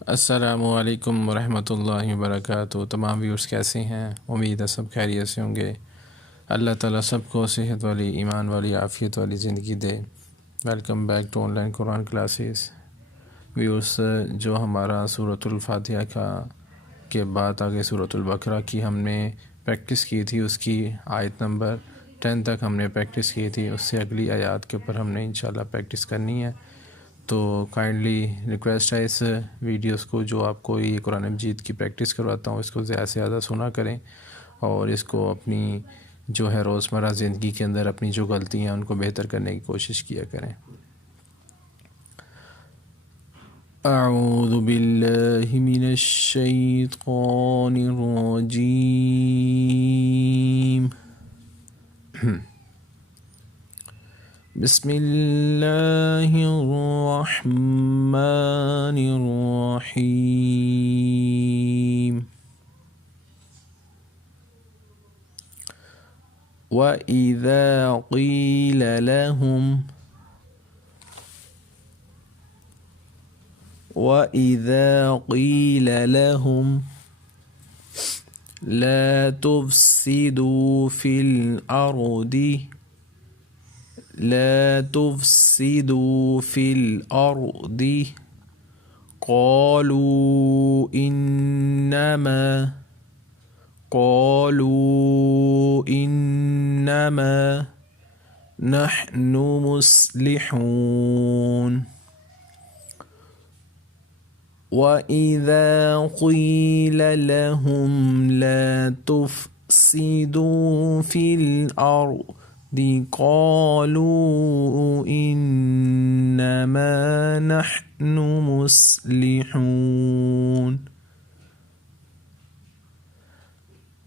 अस्सलामुअलैकुम वरहमतुल्लाहि वबरकातुहू। तमाम व्यूअर्स कैसे हैं? उम्मीद है सब खैरियत से होंगे। अल्लाह ताला सबको सेहत वाली, ईमान वाली, आफ़ियत वाली ज़िंदगी दे। Welcome back to online Quran classes. Viewers, जो हमारा सूरतुल फातिहा का के बाद आगे सूरतुल बकरा की हमने प्रैक्टिस की थी, उसकी आयत नंबर 10 तक हमने प्रैक्टिस की थी। उससे अगली आयत के ऊपर हमने इंशाल्लाह प्रैक्टिस करनी है। तो काइंडली रिक्वेस्ट है इस वीडियोस को, जो आपको ये कुरान मजीद की प्रैक्टिस करवाता हूँ, इसको ज़्यादा से ज़्यादा सुना करें और इसको अपनी जो है रोज़मर्रा ज़िंदगी के अंदर अपनी जो गलतियाँ हैं उनको बेहतर करने की कोशिश किया करें। अऊज़ु बिल्लाहि मिनश शैतानिर रजीम। बिस्मिल्लाहिर्रहमानिर्रहीम। वइज़ा क़ील लहुम ला तुफ़सिदू फ़िल अर्दि क़ालू इन्नमा नहनु मुस्लिहून। वइज़ा क़ील लहुम ला तुफ़सिदू फ़िल अर्दि क़ालू इन्नमा नहनु मुस्लिहून।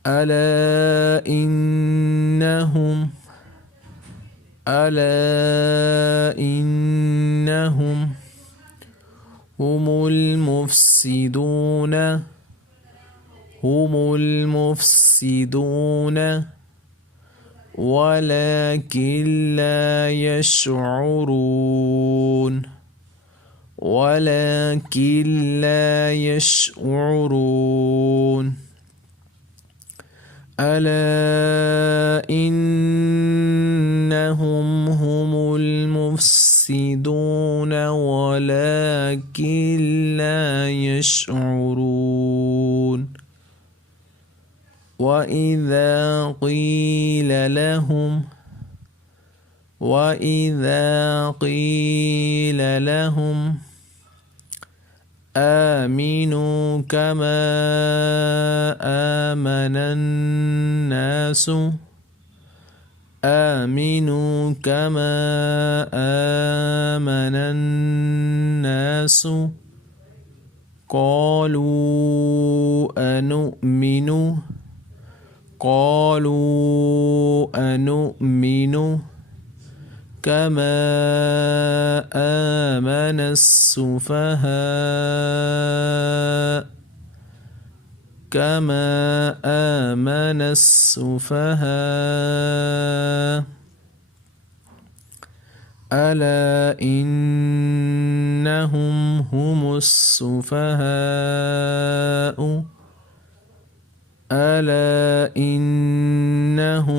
अला इन्नहुम हुमुल मुफ़सिदून वलाकिन ला यशऊरून। अला इन्नहुम हुमुल मुफ़सिदून वलाकिन ला यशऊरून। वइज़ा क़ील लहुम आमिनू कमा आमनन्नास क़ालू अनुमिनु कमा आमन السفهاء ألا إنهم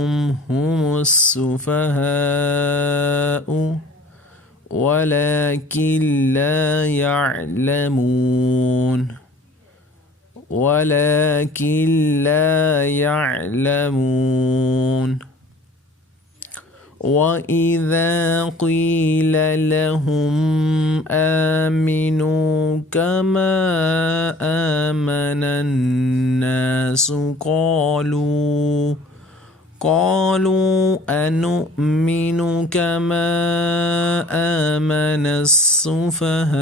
هم السفهاء ولكن لا يعلمون. وإذا قيل لهم آمنوا كما آمن الناس قالوا أنؤمن كما آمن السفهاء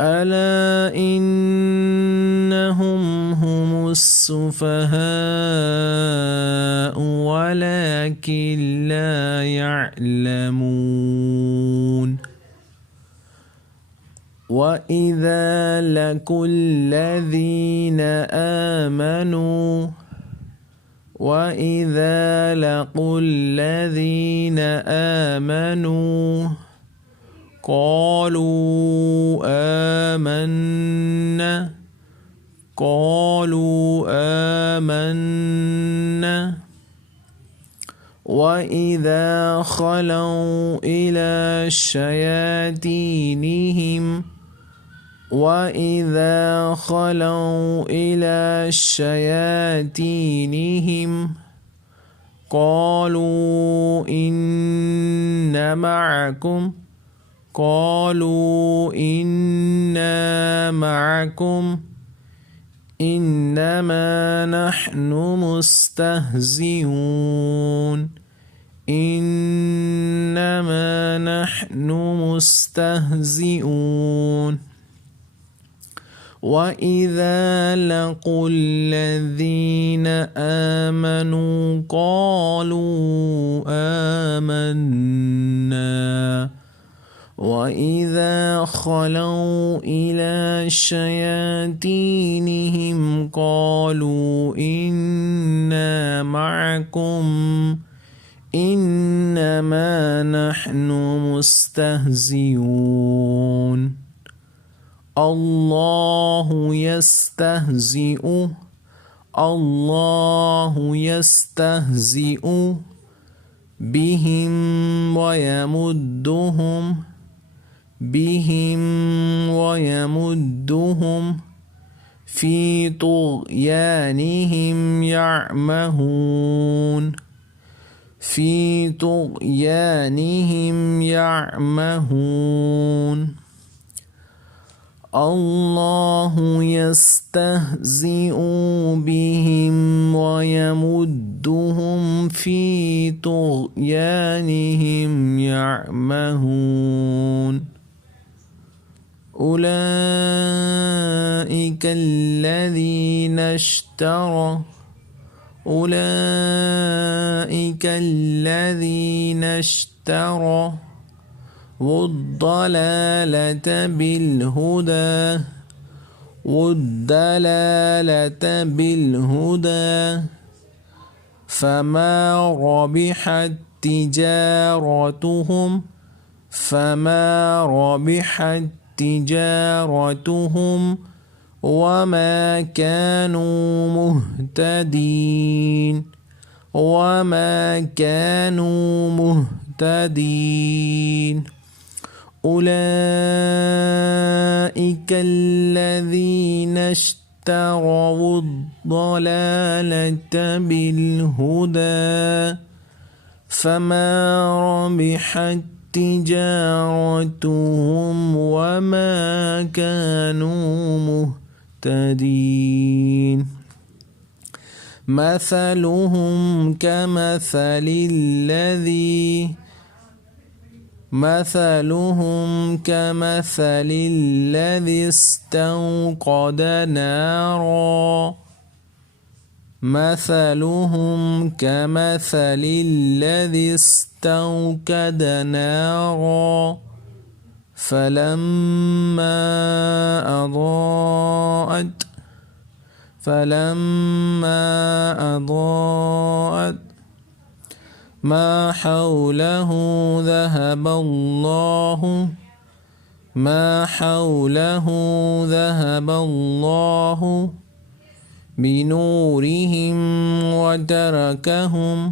ألا إنهم هم السفهاء ولكن لا يعلمون. وإذا لقوا الذين آمنوا قالوا آمنا قالوا آمنا وإذا خلوا إلى شياطينهم قالوا إنا معكم إنما نحن مستهزئون وإذا لقوا الذين آمنوا قالوا آمنا وإذا خلوا إلى شياطينهم قالوا إنا معكم إنما نحن مستهزئون الله يستهزئ بهم ويمدهم في طغيانهم يعمهون الله يستهزئ بهم ويمدهم في طغيانهم يعمهون أولئك الذين اشتروا والضلالة بالهدى فما ربحت تجارتهم وما كانوا مهتدين أولئك الذين اشتروا الضلالة بالهدى فما ربحت تجارتهم وما كانوا مهتدين مثلهم كمثل الذي استوقد نارا فلما أضاءت ما حوله ذهب الله بنورهم وتركهم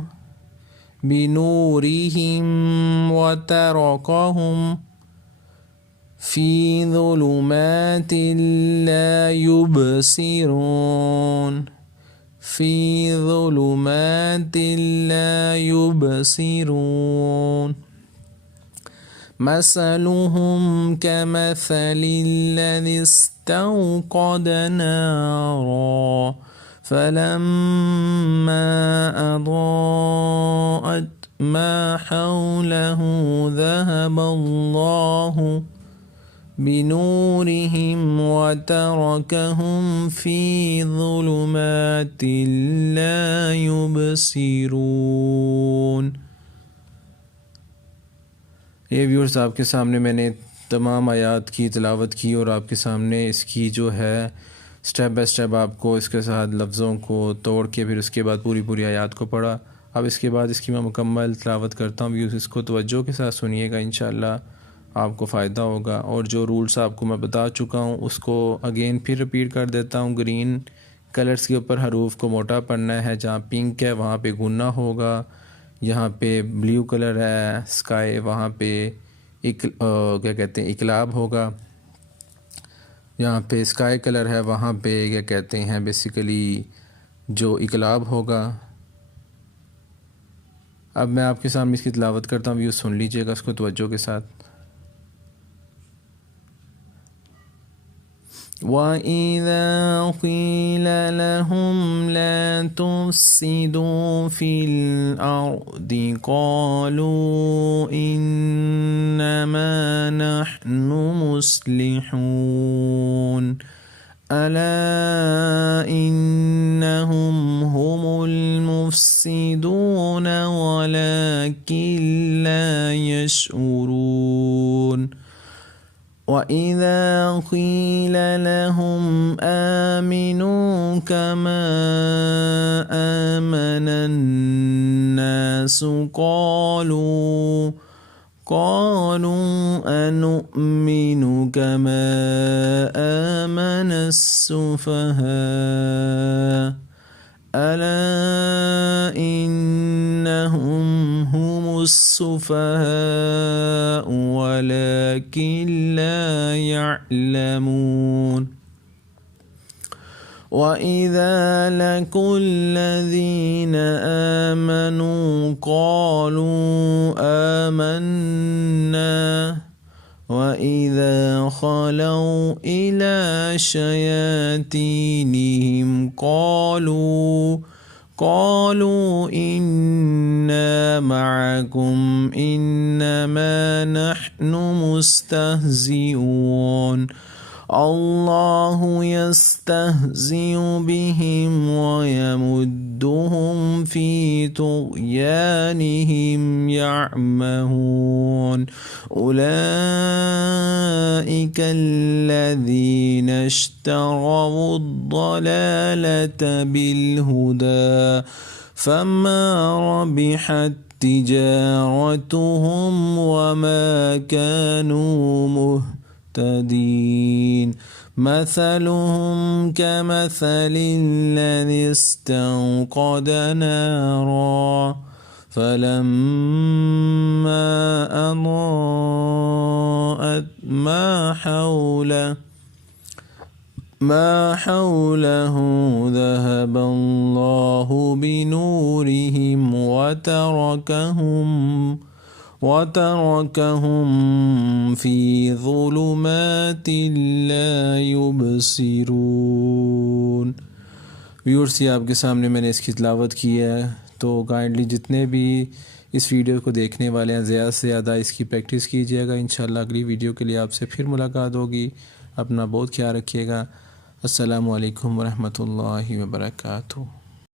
في ظلمات لا يبصرون مثلهم كمثل الذي استوقد نارا فلما أضاءت ما حوله ذهب الله بنورهم وتركهم في ظلمات لا يبصرون. ये व्यूअर्स आपके सामने मैंने तमाम आयात की तिलावत की और आपके सामने इसकी जो है स्टेप बाय स्टेप आपको इसके साथ लफ्ज़ों को तोड़ के फिर उसके बाद पूरी आयात को पढ़ा। अब इसके बाद इसकी मैं मुकम्मल तिलावत करता हूँ। व्यूअर्स इसको तवज्जो के साथ सुनिएगा इंशाअल्लाह। आपको फ़ायदा होगा। और जो रूल्स आपको मैं बता चुका हूँ उसको अगेन फिर रिपीट कर देता हूँ। ग्रीन कलर्स के ऊपर हरूफ को मोटा पढ़ना है, जहाँ पिंक है वहाँ पे गुन्ना होगा, यहाँ पे ब्लू कलर है स्काई वहाँ पे क्या कहते हैं इकलाब होगा, यहाँ पे स्काई कलर है वहाँ पे क्या कहते हैं बेसिकली जो इकलाब होगा। अब मैं आपके सामने इसकी तिलावत करता हूँ, व्यू सुन लीजिएगा उसको तवज्जो के साथ। وَإِذَا قِيلَ لَهُمْ لَا تُفْسِدُوا فِي الْأَرْضِ قَالُوا إِنَّمَا نَحْنُ مُصْلِحُونَ أَلَا إِنَّهُمْ هُمُ الْمُفْسِدُونَ وَلَكِنْ لَا يَشْعُرُونَ وَإِذَا قِيلَ لَهُمْ آمِنُوا كَمَا آمَنَ النَّاسُ قالوا أنؤمن كما آمن السفهاء ألا إنهم هم السفهاء ولكن لا يعلمون وإذا لقوا الذين آمنوا قالوا آمنا وإذا خلوا إلى شياطينهم قالوا إنا معكم إنما نحن مستهزئون الله يستهزئ بهم ويمدهم في طغيانهم يعمهون أولئك الذين اشتروا الضلالة بالهدى فما ربحت تجارتهم وما كانوا مهتدين مثلهم كمثل الذي استوقد نارا فلما أضاءت ما حوله ذهب الله بنورهم وتركهم في ظلمات لا يبصرون। व्यूअर्स, ये आपके सामने मैंने इसकी तिलावत की है, तो काइंडली जितने भी इस वीडियो को देखने वाले हैं ज़्यादा से ज़्यादा इसकी प्रैक्टिस कीजिएगा। इंशाल्लाह अगली वीडियो के लिए आपसे फिर मुलाकात होगी। अपना बहुत ख्याल रखिएगा। अस्सलामु अलैकुम वरहमतुल्लाहि वबरकातुहू।